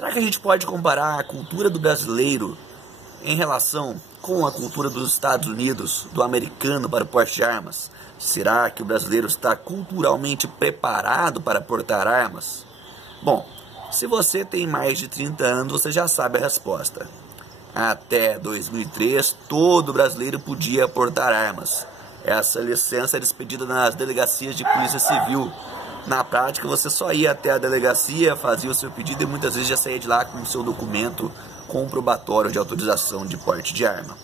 Será que a gente pode comparar a cultura do brasileiro em relação com a cultura dos Estados Unidos, do americano para o porte de armas? Será que o brasileiro está culturalmente preparado para portar armas? Bom, se você tem mais de 30 anos, você já sabe a resposta. Até 2003, todo brasileiro podia portar armas. Essa licença era expedida nas delegacias de polícia civil. Na prática, você só ia até a delegacia, fazia o seu pedido e muitas vezes já saía de lá com o seu documento comprobatório de autorização de porte de arma.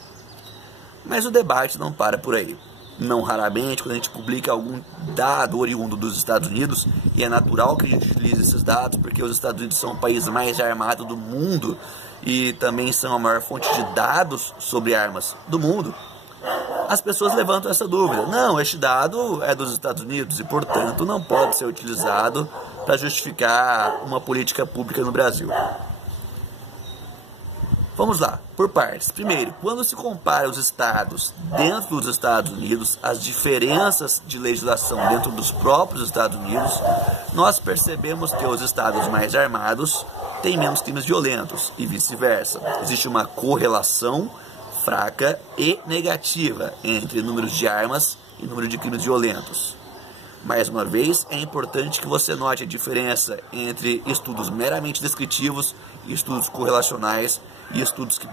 Mas o debate não para por aí. Não raramente, quando a gente publica algum dado oriundo dos Estados Unidos, e é natural que a gente utilize esses dados, porque os Estados Unidos são o país mais armado do mundo e também são a maior fonte de dados sobre armas do mundo, as pessoas levantam essa dúvida. Não, este dado é dos Estados Unidos e, portanto, não pode ser utilizado para justificar uma política pública no Brasil. Vamos lá, por partes. Primeiro, quando se compara os estados dentro dos Estados Unidos, as diferenças de legislação dentro dos próprios Estados Unidos, nós percebemos que os estados mais armados têm menos crimes violentos e vice-versa. Existe uma correlação fraca e negativa entre números de armas e número de crimes violentos. Mais uma vez, é importante que você note a diferença entre estudos meramente descritivos e estudos correlacionais e estudos que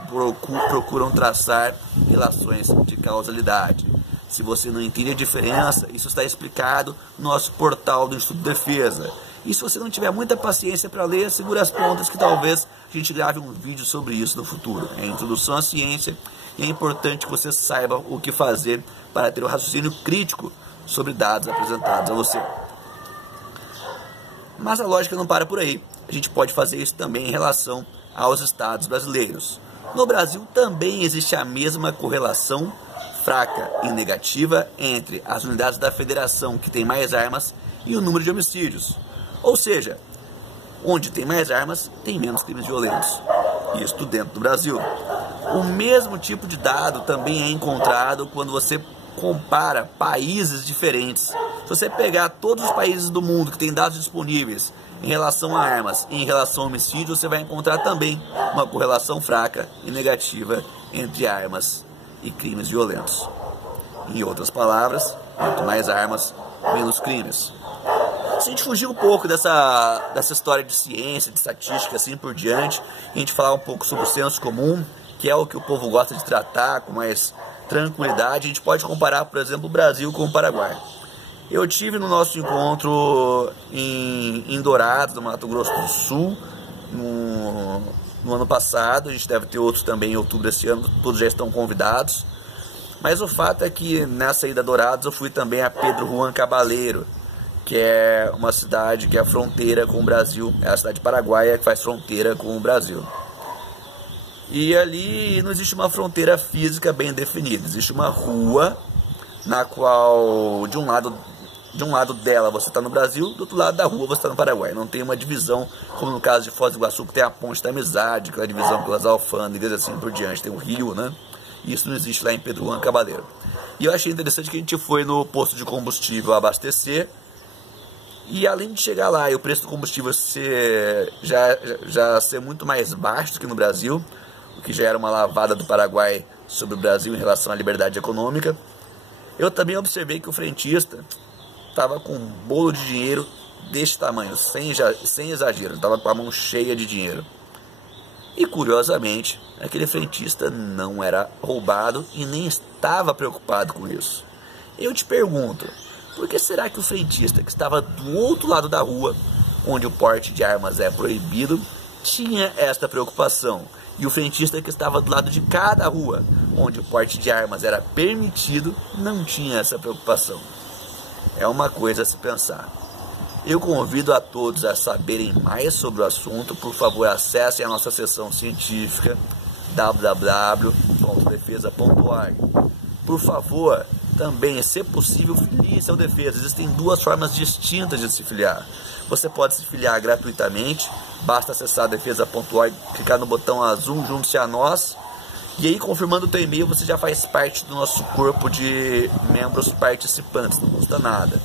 procuram traçar relações de causalidade. Se você não entende a diferença, isso está explicado no nosso portal do Instituto de Defesa. E se você não tiver muita paciência para ler, segura as pontas que talvez a gente grave um vídeo sobre isso no futuro. É a introdução à ciência e é importante que você saiba o que fazer para ter um raciocínio crítico sobre dados apresentados a você. Mas a lógica não para por aí. A gente pode fazer isso também em relação aos estados brasileiros. No Brasil também existe a mesma correlação fraca e negativa entre as unidades da federação que têm mais armas e o número de homicídios. Ou seja, onde tem mais armas, tem menos crimes violentos. Isto dentro do Brasil. O mesmo tipo de dado também é encontrado quando você compara países diferentes. Se você pegar todos os países do mundo que têm dados disponíveis em relação a armas e em relação a homicídios, você vai encontrar também uma correlação fraca e negativa entre armas e crimes violentos. Em outras palavras, quanto mais armas, menos crimes. Se a gente fugir um pouco dessa história de ciência, de estatística, assim por diante, a gente falar um pouco sobre o senso comum, que é o que o povo gosta de tratar com mais tranquilidade, a gente pode comparar, por exemplo, o Brasil com o Paraguai. Eu tive no nosso encontro em Dourados, no Mato Grosso do Sul, no ano passado. A gente deve ter outros também em outubro desse ano, todos já estão convidados. Mas o fato é que nessa ida a Dourados eu fui também a Pedro Juan Cabaleiro, que é uma cidade que é a fronteira com o Brasil, é a cidade paraguaia que faz fronteira com o Brasil. E ali não existe uma fronteira física bem definida, existe uma rua na qual de um lado dela você está no Brasil, do outro lado da rua você está no Paraguai. Não tem uma divisão, como no caso de Foz do Iguaçu, que tem a Ponte da Amizade, aquela divisão pelas alfândegas, assim por diante, tem o rio, né? Isso não existe lá em Pedro Juan Cabaleiro. E eu achei interessante que a gente foi no posto de combustível abastecer, e além de chegar lá e o preço do combustível já ser muito mais baixo do que no Brasil, o que já era uma lavada do Paraguai sobre o Brasil em relação à liberdade econômica, eu também observei que o frentista estava com um bolo de dinheiro deste tamanho, sem exagero, estava com a mão cheia de dinheiro. E curiosamente, aquele frentista não era roubado e nem estava preocupado com isso. Eu te pergunto, por que será que o frentista que estava do outro lado da rua, onde o porte de armas é proibido, tinha esta preocupação? E o frentista que estava do lado de cada rua, onde o porte de armas era permitido, não tinha essa preocupação? É uma coisa a se pensar. Eu convido a todos a saberem mais sobre o assunto. Por favor, acessem a nossa seção científica www.defesa.org. Por favor, também, se possível, filie-se ao Defesa. Existem duas formas distintas de se filiar. Você pode se filiar gratuitamente, basta acessar defesa.org, clicar no botão azul, junte-se a nós, e aí, confirmando o teu e-mail, você já faz parte do nosso corpo de membros participantes, não custa nada.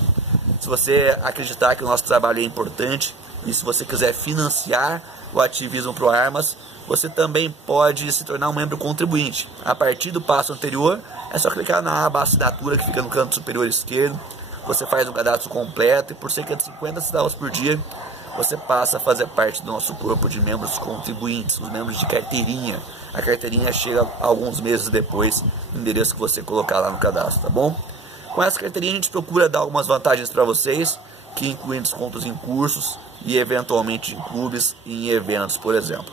Se você acreditar que o nosso trabalho é importante, e se você quiser financiar o ativismo pro armas, você também pode se tornar um membro contribuinte. A partir do passo anterior, é só clicar na aba assinatura que fica no canto superior esquerdo. Você faz um cadastro completo e por cerca de 50 centavos por dia, você passa a fazer parte do nosso corpo de membros contribuintes, os membros de carteirinha. A carteirinha chega alguns meses depois no endereço que você colocar lá no cadastro, tá bom? Com essa carteirinha a gente procura dar algumas vantagens para vocês, que incluem descontos em cursos e eventualmente em clubes e em eventos, por exemplo.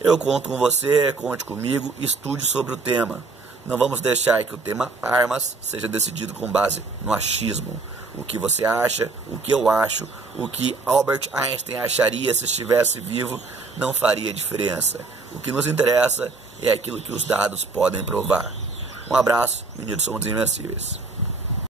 Eu conto com você, conte comigo, estude sobre o tema. Não vamos deixar que o tema armas seja decidido com base no achismo. O que você acha, o que eu acho, o que Albert Einstein acharia se estivesse vivo, não faria diferença. O que nos interessa é aquilo que os dados podem provar. Um abraço e unidos somos invencíveis.